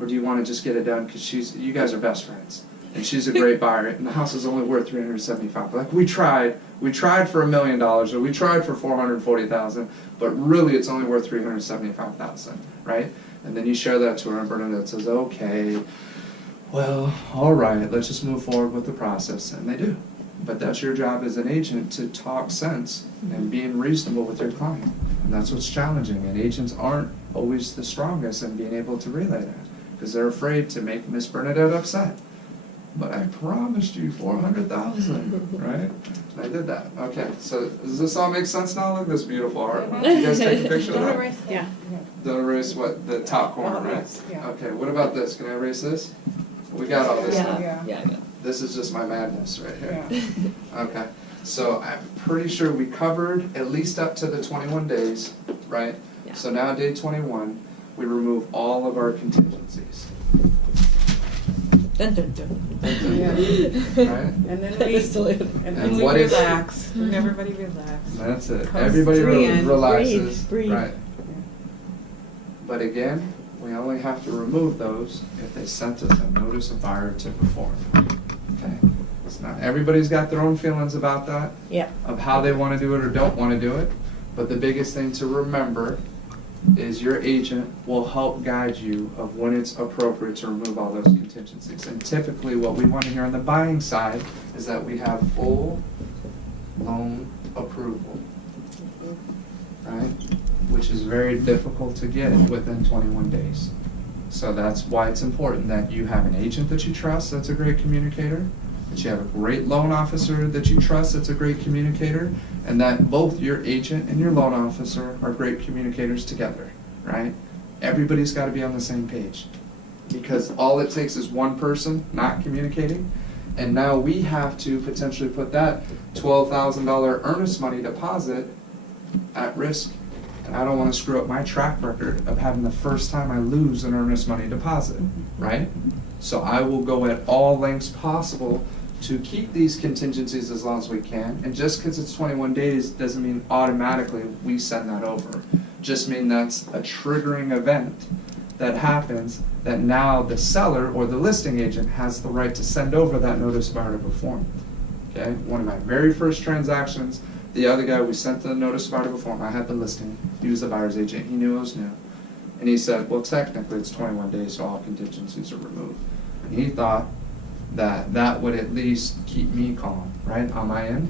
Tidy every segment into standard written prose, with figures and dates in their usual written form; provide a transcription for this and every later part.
Or do you want to just get it done because you guys are best friends and she's a great buyer and the house is only worth $375,000? Like, we tried for $1 million, or we tried for $440,000, but really it's only worth $375,000, right? And then you share that to her, and Bernadette says, okay, well, all right, let's just move forward with the process, and they do. But that's your job as an agent, to talk sense and being reasonable with your client. And that's what's challenging, and agents aren't always the strongest in being able to relay that, because they're afraid to make Miss Bernadette upset. But I promised you $400,000, right? And I did that. Okay, so does this all make sense now? Look at this beautiful art. Why don't you guys take a picture of that? Yeah. Don't erase what? The top corner, right? Yeah. Okay, what about this? Can I erase this? We got all this stuff. Yeah. This is just my madness right here. Yeah. Okay, so I'm pretty sure we covered at least up to the 21 days, right? Yeah. So now day 21, we remove all of our contingencies. Dun, dun, dun. Yeah. Right? And then we what if- relax. And everybody relax. That's it. Comes Everybody to the end. relaxes. Breathe. Right. But again, we only have to remove those if they sent us a notice of buyer to perform. Okay. It's not everybody's got their own feelings about that, Yeah. of how they want to do it or don't want to do it. But the biggest thing to remember is your agent will help guide you of when it's appropriate to remove all those contingencies. And typically what we want to hear on the buying side is that we have full loan approval, right? Which is very difficult to get within 21 days. So that's why it's important that you have an agent that you trust that's a great communicator, that you have a great loan officer that you trust that's a great communicator, and that both your agent and your loan officer are great communicators together, right? Everybody's got to be on the same page, because all it takes is one person not communicating, and now we have to potentially put that $12,000 earnest money deposit at risk. And I don't want to screw up my track record of having the first time I lose an earnest money deposit, right? So I will go at all lengths possible to keep these contingencies as long as we can. And just because it's 21 days doesn't mean automatically we send that over. Just mean that's a triggering event that happens, that now the seller or the listing agent has the right to send over that notice of buyer to perform. Okay, one of my very first transactions, the other guy, we sent the notice of buyer to perform. I had the listing. He was the buyer's agent. He knew I was new. And he said, well, technically it's 21 days, so all contingencies are removed. And he thought that that would at least keep me calm, right, on my end.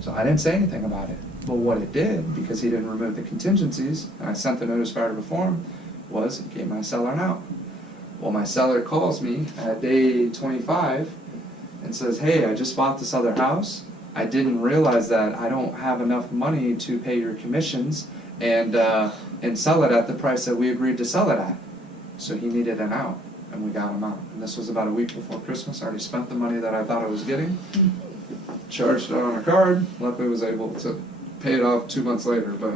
So I didn't say anything about it. But what it did, because he didn't remove the contingencies, and I sent the notice of buyer to perform, was it gave my seller an out. Well, my seller calls me at day 25 and says, hey, I just bought this other house. I didn't realize that I don't have enough money to pay your commissions and sell it at the price that we agreed to sell it at. So he needed an out, and we got him out. And this was about a week before Christmas. I already spent the money that I thought I was getting, charged it on a card. Luckily, was able to pay it off 2 months later, but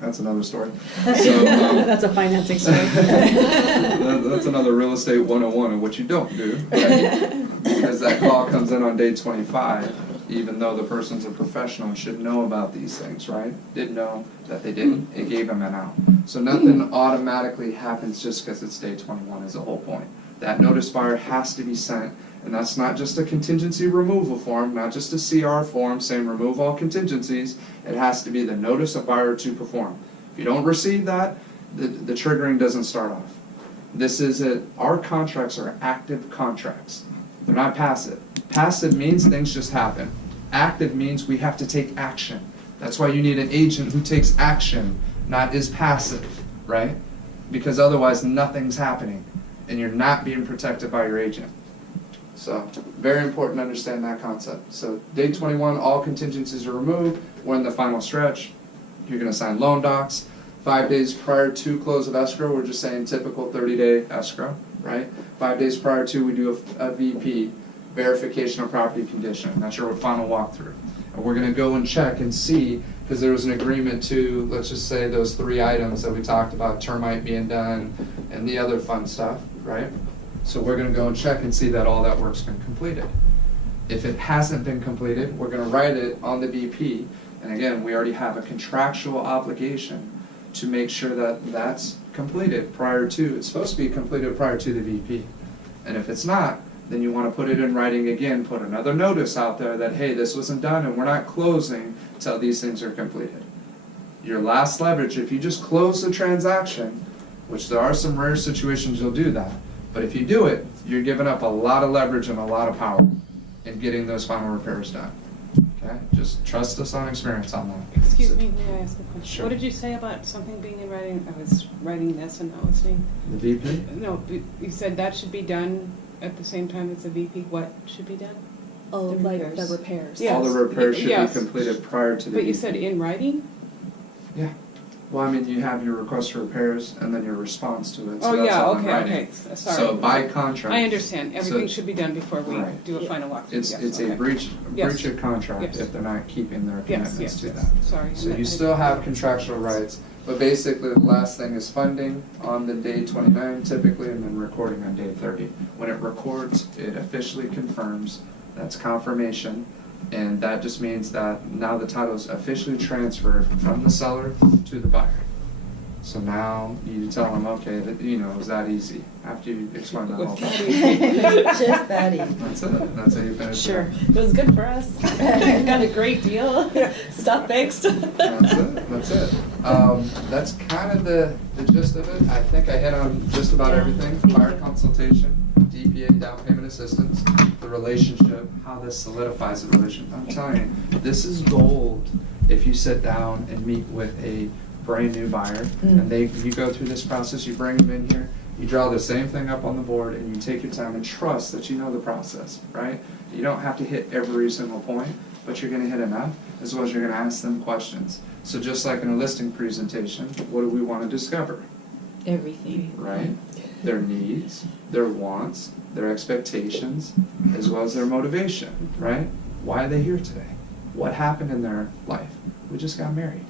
that's another story. So, That's a financing story. that's another real estate 101 of what you don't do, right? Because that call comes in on day 25, even though the person's a professional and should know about these things, right? Didn't know that they didn't. It gave them an out. So nothing automatically happens just because it's day 21 is the whole point. That notice buyer has to be sent, and that's not just a contingency removal form, not just a CR form saying remove all contingencies. It has to be the notice of buyer to perform. If you don't receive that, the triggering doesn't start off. This is it. Our contracts are active contracts. They're not passive. Passive means things just happen. Active means we have to take action. That's why you need an agent who takes action, not is passive, right? Because otherwise nothing's happening, and you're not being protected by your agent. So, very important to understand that concept. So, day 21, all contingencies are removed. We're in the final stretch. You're going to sign loan docs. 5 days prior to close of escrow, we're just saying typical 30-day escrow, right? 5 days prior to, we do a VP, verification of property condition. That's your final walkthrough. And we're going to go and check and see, because there was an agreement to, let's just say, those 3 items that we talked about, termite being done, and the other fun stuff, right? So we're going to go and check and see that all that work's been completed. If it hasn't been completed, we're going to write it on the BP. And again, we already have a contractual obligation to make sure that that's completed prior to, it's supposed to be completed prior to the VP. And if it's not, then you want to put it in writing again, put another notice out there that, hey, this wasn't done and we're not closing till these things are completed. Your last leverage, if you just close the transaction, which there are some rare situations you'll do that, but if you do it, you're giving up a lot of leverage and a lot of power in getting those final repairs done. Okay? Just trust us on experience on that. Excuse me, may I ask a question? Sure. What did you say about something being in writing? I was writing this and not listening. The VP? No, you said that should be done at the same time as the VP. What should be done? Oh, The like repairs. the repairs. Yeah. All the repairs should Yes. be completed prior to the But you VP. said in writing? Yeah. Well, I mean, you have your request for repairs and then your response to it. So Oh, that's yeah, all in okay, writing. okay, sorry. So by contract. I understand. Everything so- should be done before we Right. do a final walkthrough. It's Yes, a okay. breach Yes. of contract Yes. if they're not keeping their Yes, commitments yes, to yes. that. Sorry. So I- you still have contractual rights, but basically the last thing is funding on the day 29 typically, and then recording on day 30. When it records, it officially confirms, that's confirmation, and that just means that now the title is officially transferred from the seller to the buyer. So now you tell them, okay, that, you know, it was that easy, after you explain the whole thing. Just that easy. That's it, that's how you finish it. Sure. It was good for us. Got a great deal. Stuff fixed. That's it, that's it. That's kind of the gist of it. I think I hit on just about Yeah. everything. Thank Fire you. consultation, DPA, down payment assistance, the relationship, how this solidifies the relationship. I'm telling you, this is gold if you sit down and meet with a brand new buyer and you go through this process, you bring them in here, you draw the same thing up on the board and you take your time and trust that you know the process, right? You don't have to hit every single point, but you're gonna hit enough, as well as you're gonna ask them questions. So just like in a listing presentation, what do we wanna discover, Everything. right? Their needs, their wants, their expectations, as well as their motivation, right? Why are they here today? What happened in their life? We just got married.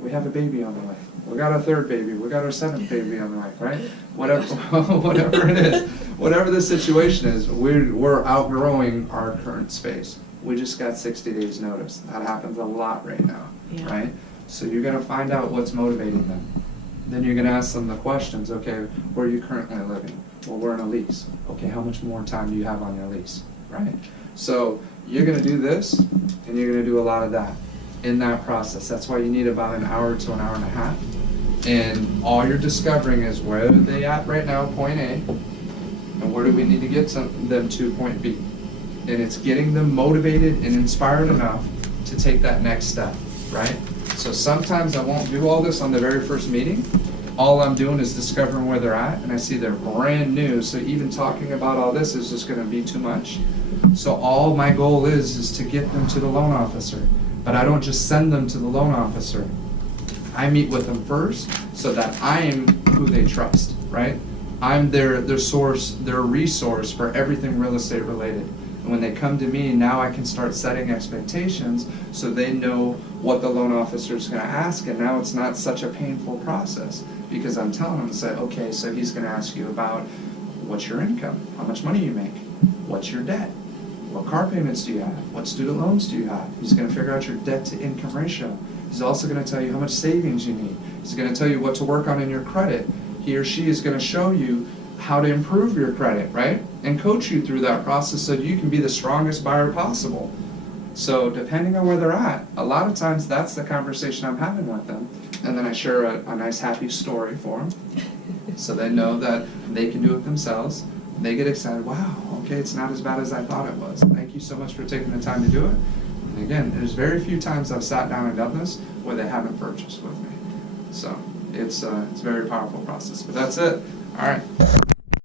We have a baby on the way. We got our third baby. We got our seventh baby on the way, right? Whatever, whatever it is, whatever the situation is, we're outgrowing our current space. We just got 60 days notice. That happens a lot right now, Yeah. right? So you're gonna find out what's motivating them. Then you're gonna ask them the questions. Okay, where are you currently living? Well, we're in a lease. Okay, how much more time do you have on your lease, right? So you're gonna do this, and you're gonna do a lot of that in that process. That's why you need about an hour to an hour and a half. And all you're discovering is where are they at right now, point A, and where do we need to get them to point B. And it's getting them motivated and inspired enough to take that next step, right? So sometimes I won't do all this on the very first meeting. All I'm doing is discovering where they're at, and I see they're brand new, so even talking about all this is just gonna be too much. So all my goal is to get them to the loan officer. But I don't just send them to the loan officer. I meet with them first so that I'm who they trust, right? I'm their source, their resource for everything real estate related. And when they come to me, now I can start setting expectations so they know what the loan officer is going to ask, and now it's not such a painful process because I'm telling them to say, okay, so he's going to ask you about what's your income, how much money you make, what's your debt, what car payments do you have, what student loans do you have. He's going to figure out your debt to income ratio. He's also going to tell you how much savings you need. He's going to tell you what to work on in your credit. He or she is going to show you how to improve your credit, right? And coach you through that process so you can be the strongest buyer possible. So depending on where they're at, a lot of times that's the conversation I'm having with them. And then I share a nice happy story for them so they know that they can do it themselves. They get excited, wow, okay, it's not as bad as I thought it was. Thank you so much for taking the time to do it. And again, there's very few times I've sat down and done this where they haven't purchased with me. So it's a very powerful process. But that's it. All right.